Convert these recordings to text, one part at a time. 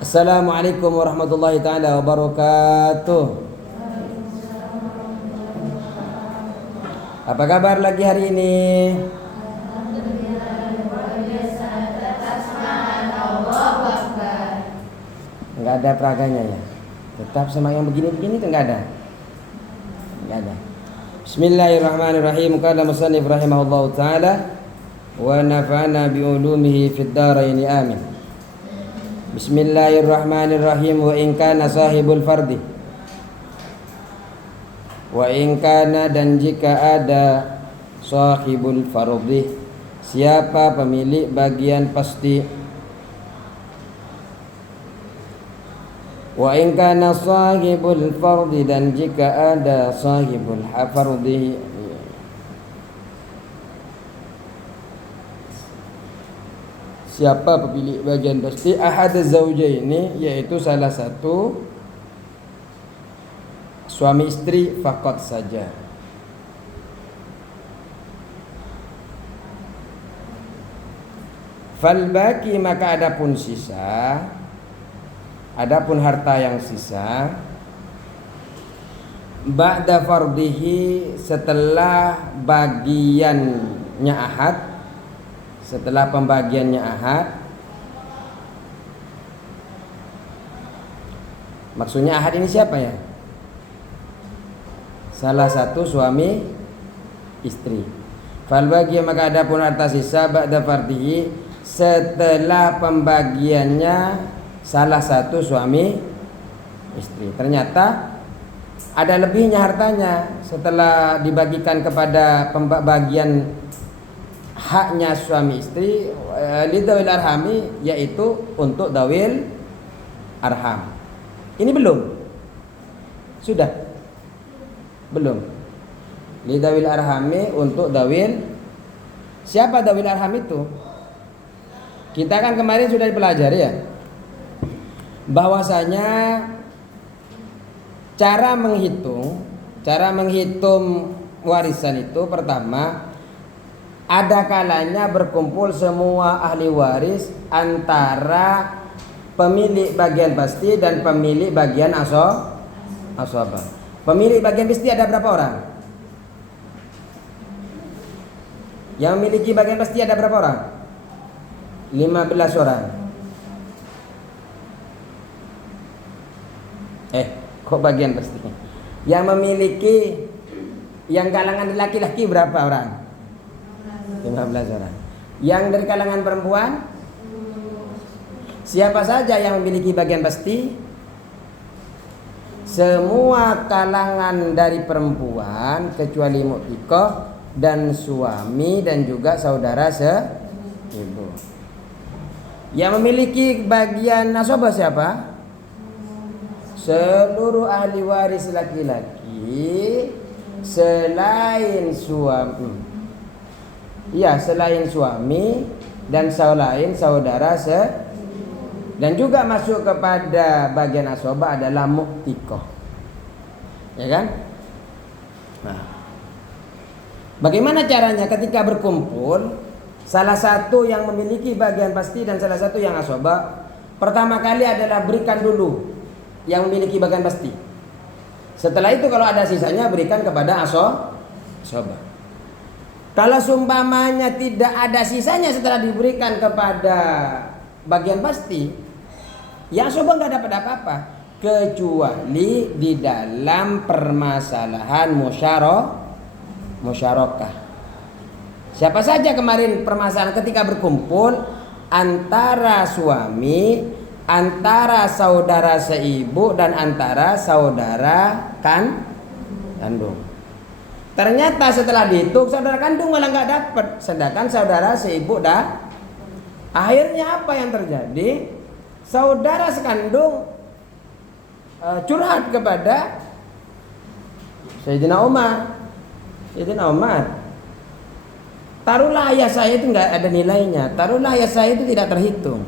Assalamualaikum warahmatullahi taala wabarakatuh. Apa kabar lagi hari ini? Enggak ada peraganya ya. Tetap sama yang begini-begini tuh enggak ada. Enggak ada. Bismillahirrahmanirrahim. Qala musannif rahimahullahu taala wa nafa'ana bi ulumihi fid dharain amin. Bismillahirrahmanirrahim. Wa in kana sahibul fardi, wa in kana, dan jika ada sahibul fardi, siapa pemilik bagian pasti. Wa in kana sahibul fardi, dan jika ada sahibul fardi, siapa pemilik bagian pasti, ahad zaujaini, yaitu salah satu suami istri faqat saja. Fal baqi, maka adapun sisa, adapun harta yang sisa, ba'da fardihi, setelah bagiannya ahad, setelah pembagiannya ahad. Maksudnya ahad ini siapa ya? Salah satu suami istri. Fal baqi, maka adapun harta sisa, ba'da fardihi, setelah pembagiannya salah satu suami istri. Ternyata ada lebihnya hartanya setelah dibagikan kepada pembagian haknya suami istri, lidawil arhami, yaitu untuk dawil arham. Ini belum? Sudah? Belum. Lidawil arhami, untuk dawil. Siapa dawil arham itu? Kita kan kemarin sudah dipelajari ya, bahwasanya cara menghitung warisan itu, pertama, ada kalanya berkumpul semua ahli waris antara pemilik bagian pasti dan pemilik bagian asabah. Pemilik bagian pasti ada berapa orang? Yang memiliki bagian pasti ada berapa orang? 15 orang. Kok bagian pasti? Yang memiliki, yang kalangan laki-laki berapa orang? 15 orang. Yang dari kalangan perempuan? Siapa saja yang memiliki bagian pasti? Semua kalangan dari perempuan kecuali mu'tiqah dan suami dan juga saudara seibu. Yang memiliki bagian nasabah siapa? Seluruh ahli waris laki-laki selain suami. Ya, selain suami dan selain saudara dan juga masuk kepada bagian asabah adalah mu'tiqah. Ya kan? Nah, bagaimana caranya ketika berkumpul salah satu yang memiliki bagian pasti dan salah satu yang asabah? Pertama kali adalah berikan dulu yang memiliki bagian pasti. Setelah itu kalau ada sisanya berikan kepada asabah. Kalau seumpamanya tidak ada sisanya setelah diberikan kepada bagian pasti, yang asabah nggak dapat apa-apa kecuali di dalam permasalahan musyarakah. Siapa saja kemarin permasalahan ketika berkumpul antara suami, antara saudara seibu dan antara saudara kandung. Ternyata setelah dihitung saudara kandung malah nggak dapat, sedangkan saudara seibu dah. Akhirnya apa yang terjadi? Saudara sekandung curhat kepada Sayyidina Umar. Taruhlah ayah saya itu nggak ada nilainya, taruhlah ayah saya itu tidak terhitung.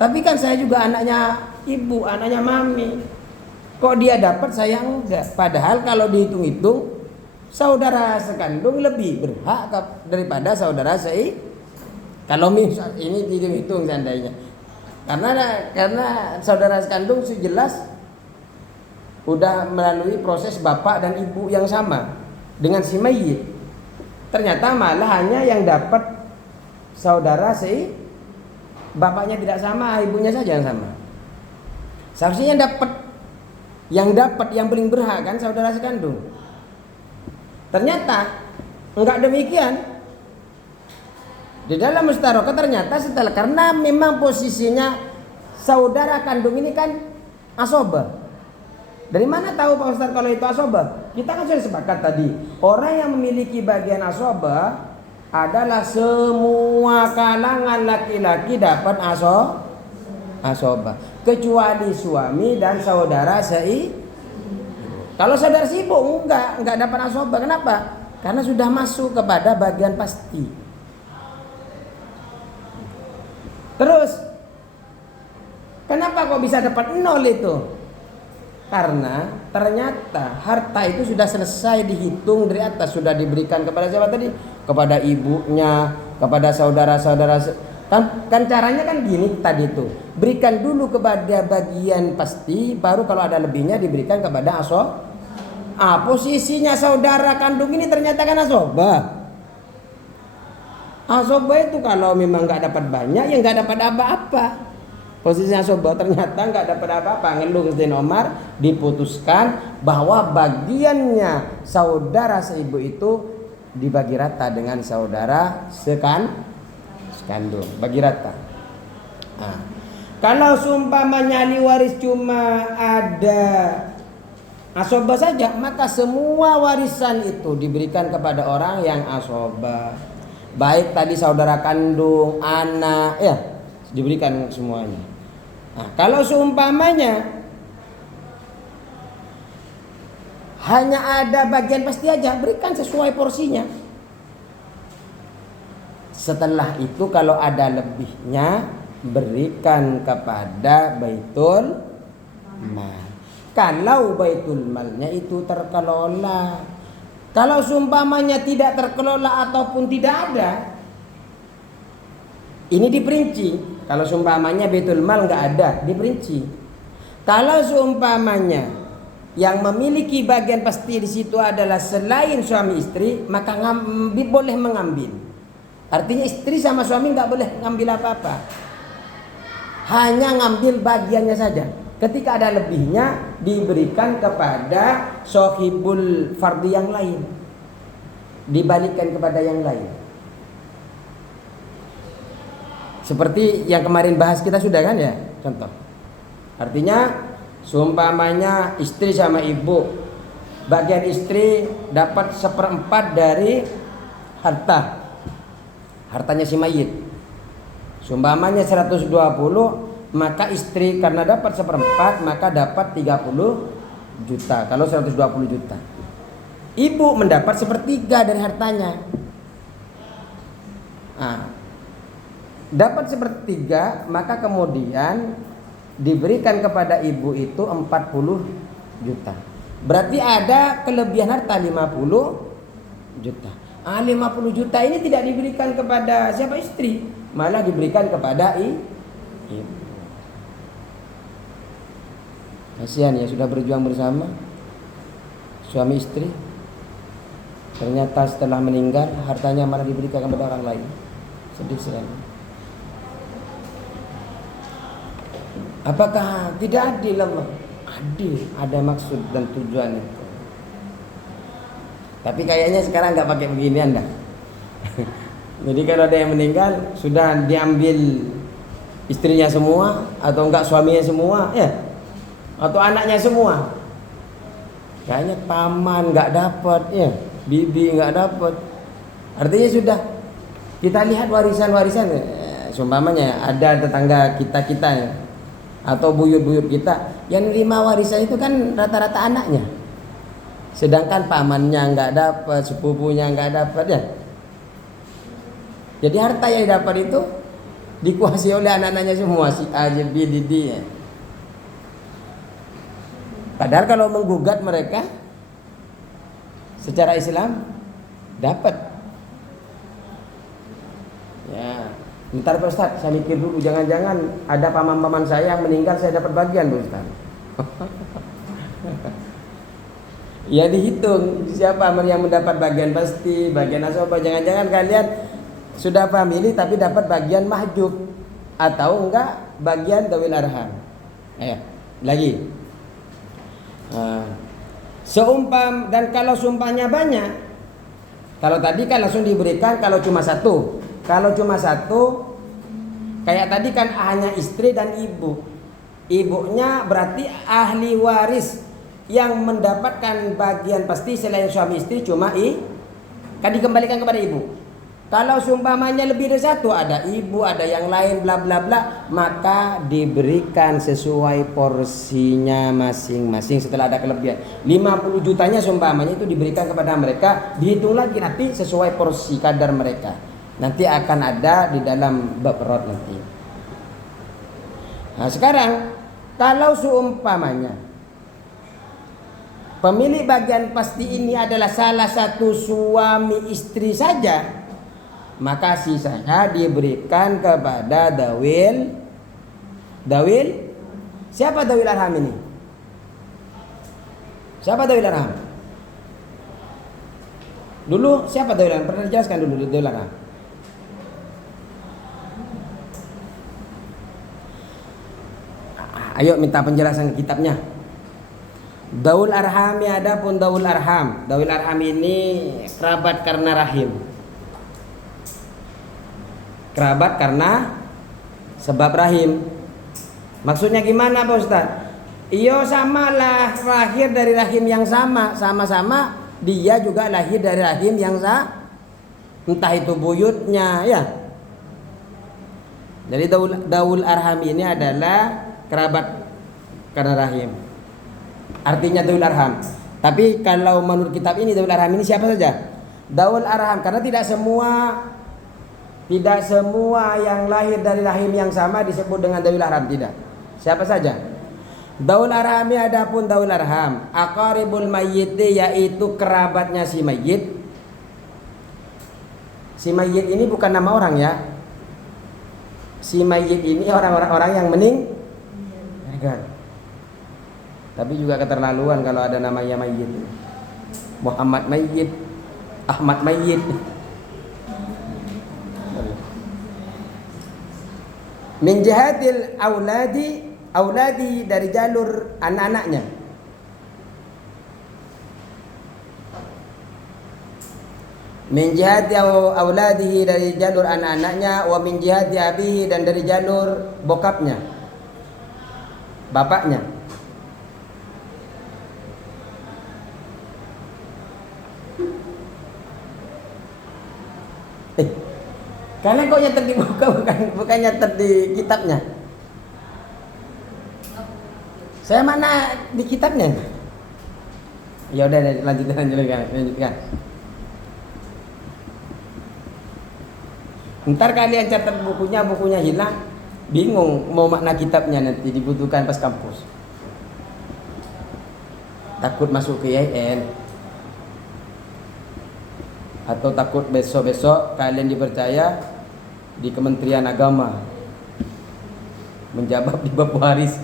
Tapi kan saya juga anaknya ibu, anaknya mami. Kok dia dapat saya enggak? Padahal kalau dihitung-hitung saudara sekandung lebih berhak daripada saudara seibu. Kalau misal ini dihitung seandainya Karena saudara sekandung jelas udah melalui proses bapak dan ibu yang sama dengan si mayit. Ternyata malah hanya yang dapat saudara bapaknya tidak sama, ibunya saja yang sama. Seharusnya yang paling berhak kan saudara sekandung. Ternyata enggak demikian. Di dalam mustarokah ternyata karena memang posisinya saudara kandung ini kan asoba. Dari mana tahu Pak Ustaz kalau itu asoba? Kita kan sudah sepakat tadi, orang yang memiliki bagian asoba adalah semua kalangan laki-laki dapat asoba, kecuali suami dan saudara Kalau saudara ibu enggak dapat asoba. Kenapa? Karena sudah masuk kepada bagian pasti. Terus kenapa kok bisa dapat 0 itu? Karena ternyata harta itu sudah selesai dihitung dari atas, sudah diberikan kepada siapa tadi? Kepada ibunya, kepada saudara-saudara. Kan caranya kan gini tadi tuh. Berikan dulu kepada bagian pasti, baru kalau ada lebihnya diberikan kepada posisinya saudara kandung ini ternyata kan asoba. Asoba itu kalau memang nggak dapat banyak, ya nggak dapat apa-apa. Posisinya asoba ternyata nggak dapat apa-apa. Ngeluh Sayyidina Umar, diputuskan bahwa bagiannya saudara seibu itu dibagi rata dengan saudara sekandung, bagi rata. Nah, kalau seumpamanya ahli waris cuma ada asoba saja, maka semua warisan itu diberikan kepada orang yang asoba. Baik tadi saudara kandung, anak, ya diberikan semuanya. Nah, kalau seumpamanya hanya ada bagian pasti aja, berikan sesuai porsinya. Setelah itu kalau ada lebihnya, berikan kepada baitul mal. Kalau baitul malnya itu terkelola. Kalau seumpamanya tidak terkelola ataupun tidak ada, ini diperinci. Kalau seumpamanya baitul mal nggak ada, diperinci. Kalau seumpamanya yang memiliki bagian pasti di situ adalah selain suami istri, maka boleh mengambil. Artinya istri sama suami nggak boleh ngambil apa-apa, hanya ngambil bagiannya saja. Ketika ada lebihnya diberikan kepada sohibul fardi yang lain, dibalikkan kepada yang lain. Seperti yang kemarin bahas kita sudah kan ya, contoh. Artinya seumpamanya istri sama ibu, bagian istri dapat 1/4 dari hartanya si mayit. Seumpamanya 120, maka istri karena dapat 1/4 maka dapat 30 juta. Kalau 120 juta. Ibu mendapat 1/3 dari hartanya. Nah, dapat 1/3, maka kemudian diberikan kepada ibu itu 40 juta. Berarti ada kelebihan harta 50 juta. 50 juta ini tidak diberikan kepada siapa? Istri, malah diberikan kepada ibu. Kasihan ya, sudah berjuang bersama suami istri, ternyata setelah meninggal hartanya malah diberikan kepada orang lain. Sedih sekali. Apakah tidak adil? Adil, ada maksud dan tujuan itu. Tapi kayaknya sekarang nggak pakai beginian dah. Jadi kalau ada yang meninggal sudah diambil istrinya semua, atau enggak suaminya semua, ya, atau anaknya semua. Kayaknya paman nggak dapat, ya, bibi nggak dapat. Artinya sudah kita lihat warisan-warisan. Seumpamanya ada tetangga kita ya, atau buyut-buyut kita yang nerima warisan itu kan rata-rata anaknya, sedangkan pamannya nggak dapat, sepupunya nggak dapat ya. Jadi harta yang dapat itu dikuasai oleh anak-anaknya semua, si A, B, D ya. Padahal kalau menggugat mereka secara Islam dapat. Ya. Ntar Pak Ustaz, saya mikir dulu, jangan-jangan ada paman-paman saya yang meninggal, saya dapat bagian Pak Ustaz. Ya dihitung siapa yang mendapat bagian pasti, bagian asabah. Jangan-jangan kalian sudah famili tapi dapat bagian mahjub atau enggak bagian dawil arham. Ayo, lagi. Seumpam, dan kalau sumpahnya banyak, kalau tadi kan langsung diberikan kalau cuma satu. Kalau cuma satu, kayak tadi kan hanya istri dan ibu. Ibunya berarti ahli waris yang mendapatkan bagian pasti selain suami istri cuma kan dikembalikan kepada ibu. Kalau seumpamanya lebih dari satu, ada ibu, ada yang lain, bla bla bla, maka diberikan sesuai porsinya masing-masing setelah ada kelebihan. 50 jutanya seumpamanya itu diberikan kepada mereka, dihitung lagi nanti sesuai porsi kadar mereka. Nanti akan ada di dalam bab rot nanti. Nah sekarang kalau seumpamanya pemilik bagian pasti ini adalah salah satu suami istri saja, maka sisanya diberikan kepada dawil. Siapa dawil arham ini? Siapa dawil arham? Dulu siapa dawil arham? Pernah dijelaskan dulu dawil arham. Ayo minta penjelasan kitabnya. Daul arhami, adapun daul arham. Daul arham ini kerabat karena rahim. Kerabat karena sebab rahim. Maksudnya gimana Pak Ustaz? Iyo samalah lahir dari rahim yang sama. Sama-sama dia juga lahir dari rahim yang sama. Entah itu buyutnya ya. Jadi daul arham ini adalah kerabat karena rahim. Artinya daul arham. Tapi kalau menurut kitab ini daul arham ini siapa saja? Daul arham karena tidak semua yang lahir dari rahim yang sama disebut dengan daul arham, tidak. Siapa saja? Daul arhami, adapun daul arham aqaribul mayyit, yaitu kerabatnya si mayyit. Si mayyit ini bukan nama orang ya. Si mayyit ini orang-orang yang meninggal. Tapi juga keterlaluan kalau ada namanya mayyit. Muhammad mayyit, Ahmad mayyit. Min jihatil auladi dari jalur anak-anaknya. Min jihati auladihi dari jalur anak-anaknya, wa min jihati abihi dan dari jalur bokapnya, bapaknya. Kalian kok nyatet di buku, bukan nyatet di kitabnya? Saya mana di kitabnya? Ya udah lanjutkan. Ntar kalian catat bukunya hilang, bingung mau makna kitabnya, nanti dibutuhkan pas kampus. Takut masuk ke IAIN, atau takut besok-besok kalian dipercaya di Kementerian Agama menjabat di bab waris.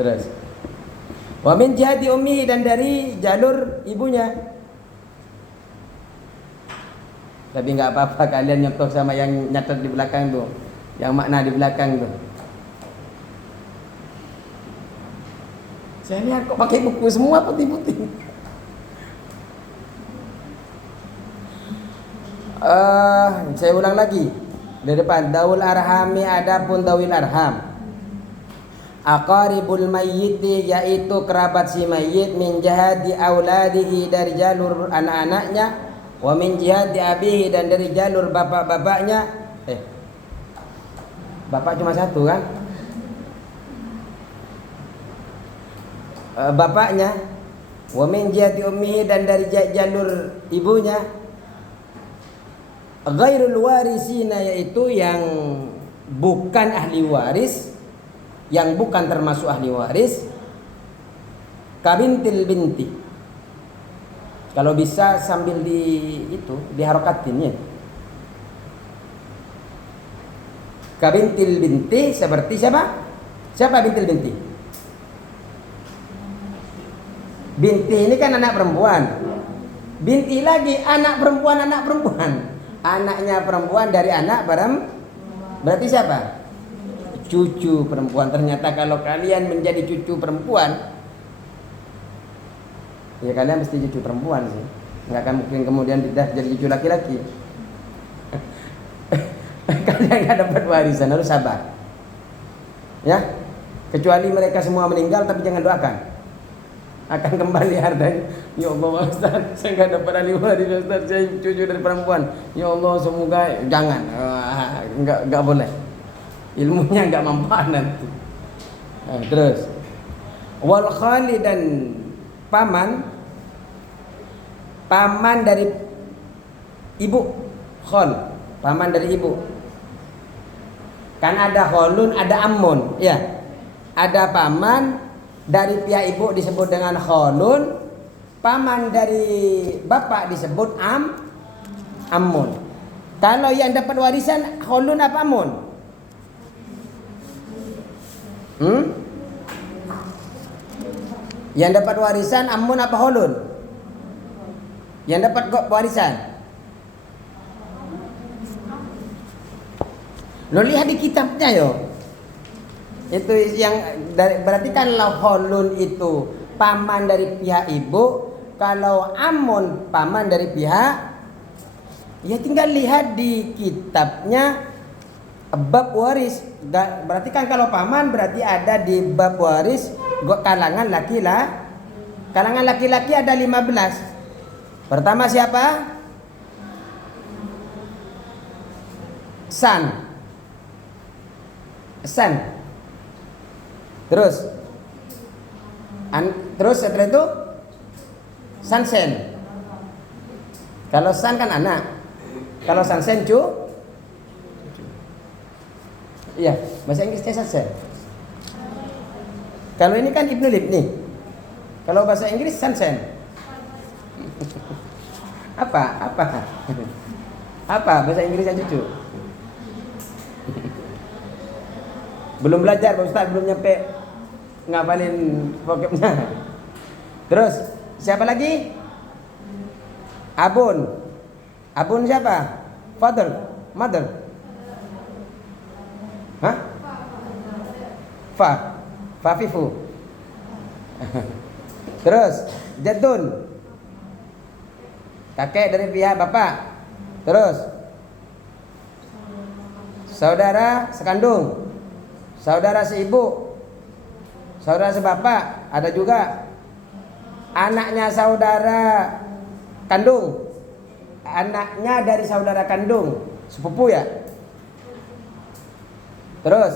Terus wa min jihati ummi, dan dari jalur ibunya. Tapi nggak apa-apa kalian nyontoh sama yang nyatet di belakang tuh, yang makna di belakang tuh. Saya lihat kok pakai buku semua putih-putih. Saya ulang lagi dari depan. Daul arhami, adapun dawil arham aqaribul mayyiti, yaitu kerabat si mayyit, min jihadi auladihi dari jalur anak-anaknya, wa min jihadi abihi dan dari jalur bapak-bapaknya. Bapak cuma satu kan? Bapaknya. Wa min jihati ummihi dan dari jalur ibunya. Ghairul warisina, yaitu yang bukan ahli waris, yang bukan termasuk ahli waris. Kabintil binti, kalau bisa sambil diharokatin ya. Kabintil binti seperti siapa? Siapa bintil binti? Binti ini kan anak perempuan. Binti lagi anak perempuan. Anaknya perempuan dari anak berarti siapa? Cucu perempuan. Ternyata kalau kalian menjadi cucu perempuan, ya kalian mesti cucu perempuan sih. Nggak akan mungkin kemudian tidak jadi cucu laki-laki. Kalian nggak dapat warisan, harus sabar. Ya, kecuali mereka semua meninggal, tapi jangan doakan. Akan kembali hartanya. Ya Allah Ustaz, saya nggak dapat ahli waris Ustaz, saya cucu dari perempuan. Ya Allah semoga jangan, nggak boleh. Ilmunya nggak manfaat nanti. Nah, terus wal khali dan paman dari ibu, khol paman dari ibu. Kan ada kholun, ada ammun, ya. Ada paman dari pihak ibu disebut dengan kholun, paman dari bapak disebut ammun. Kalau yang dapat warisan kholun apa ammun? Yang dapat warisan ammun apa kholun? Yang dapat warisan. Lo lihat di kitabnya yo. Itu yang berarti kan kholun itu paman dari pihak ibu, kalau ammun paman dari pihak, ya tinggal lihat di kitabnya bab waris. Berarti kan kalau paman berarti ada di bab waris kalangan laki-laki ada 15. Pertama siapa? San. Terus setelah itu sansen. Kalau san kan anak, kalau sansen iya, bahasa Inggrisnya sansen. Kalau ini kan Ibnu Libni, kalau bahasa Inggris sansen. Apa bahasa Inggrisnya cucu? Belum belajar Pak Ustaz, belum nyampe ngapalin vocabnya. Terus siapa lagi? Abun siapa? Father, mother. Hah? Fafifu. Terus jadun, kakek dari pihak bapak. Terus saudara sekandung, saudara seibu, saudara sebapak, ada juga anaknya saudara kandung, anaknya dari saudara kandung, sepupu ya. Terus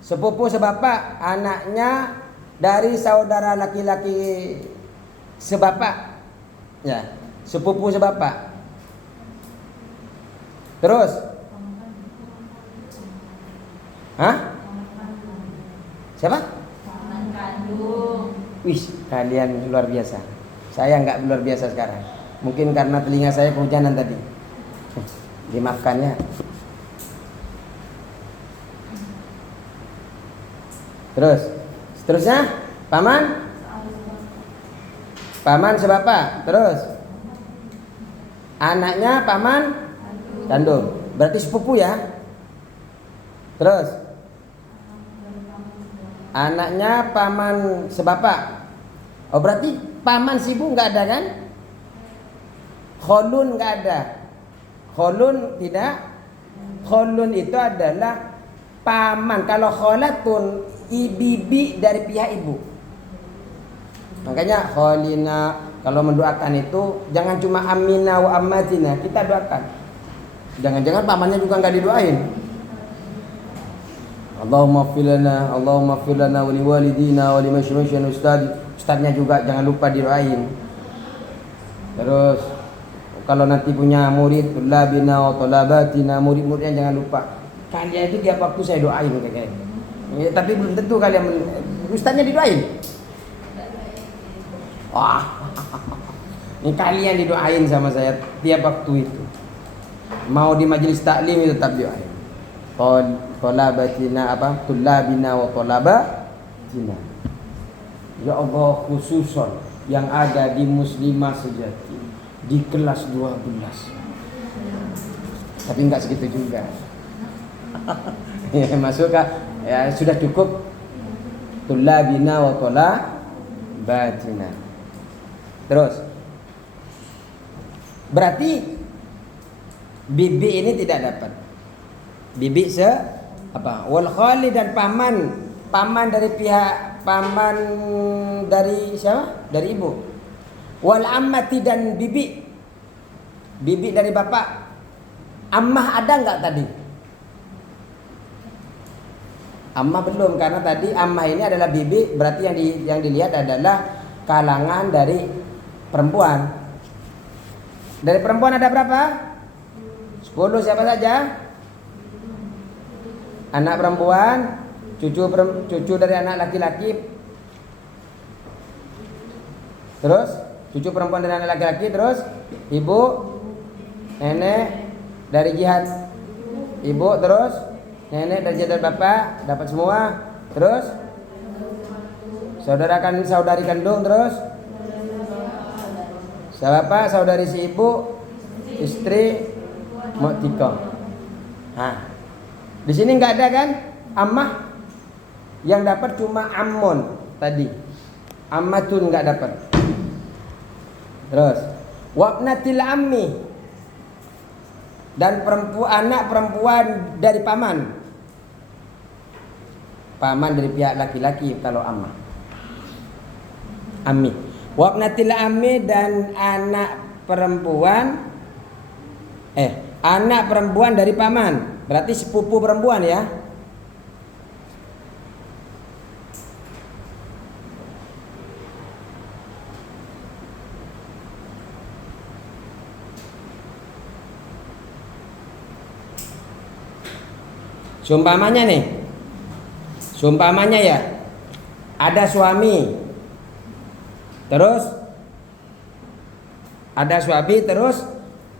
sepupu sebapak, anaknya dari saudara laki-laki sebapak, ya, sepupu sebapak. Terus, siapa? Paman kandung. Wih, kalian luar biasa. Saya nggak luar biasa sekarang. Mungkin karena telinga saya kehujanan tadi. Dimaafkannya. Seterusnya paman sebapak. Terus anaknya paman kandung. Berarti sepupu ya. Terus anaknya paman sebapak. Oh berarti paman sibu nggak ada kan? Kholun nggak ada. Kholun tidak. Kholun itu adalah paman. Kalau kholatun bibi dari pihak ibu. Makanya kholina kalau mendoakan itu jangan cuma amina wa ammatina, kita doakan. Jangan-jangan pamannya juga nggak didoain. Allahumma ighfir lana wa liwalidina wa limasyayikhin ustadznya juga jangan lupa didoain. Terus kalau nanti punya murid tulabina wa tulabatina, murid-muridnya jangan lupa. Kalian itu tiap waktu saya doain kayak gitu. Ya, tapi belum tentu kalian ustadznya didoain. Wah. Ini kalian didoain sama saya tiap waktu itu. Mau di majelis taklim itu tetap doain. Tolabatina apa? Tulabina wa tolabatina. Ya Allah, khususon yang ada di Muslimah Sejati di kelas 12. Tapi enggak segitu juga. Ya, masuk ya sudah cukup tulabina wa tolabatina. Terus berarti bibi ini tidak dapat. Bibi wal khali dan paman dari pihak paman dari siapa? Dari ibu. Wal ammati dan bibi. Bibi dari bapak. Ammah ada enggak tadi? Ammah belum, karena tadi ammah ini adalah bibi, berarti yang dilihat adalah kalangan dari perempuan. Dari perempuan ada berapa? 10, siapa saja? Anak perempuan, cucu dari anak laki-laki. Terus cucu perempuan dari anak laki-laki, terus ibu, nenek dari jihad ibu, terus nenek dari jihad bapak, dapat semua. Terus saudari kandung, terus bapak, saudari si ibu, istri, mu'tikah. Nah, di sini nggak ada kan ammah, yang dapat cuma ammun tadi. Ammatun nggak dapat. Terus wabnatil ammi dan anak perempuan dari paman. Paman dari pihak laki-laki kalau ammah. Ammi. Wabnatil ammi dan anak perempuan dari paman. Berarti sepupu perempuan ya. Seumpamanya ya, ada suami, terus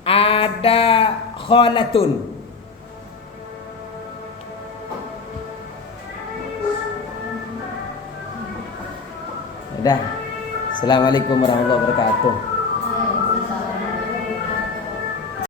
ada kholatun. Udah. Assalamualaikum warahmatullahi wabarakatuh.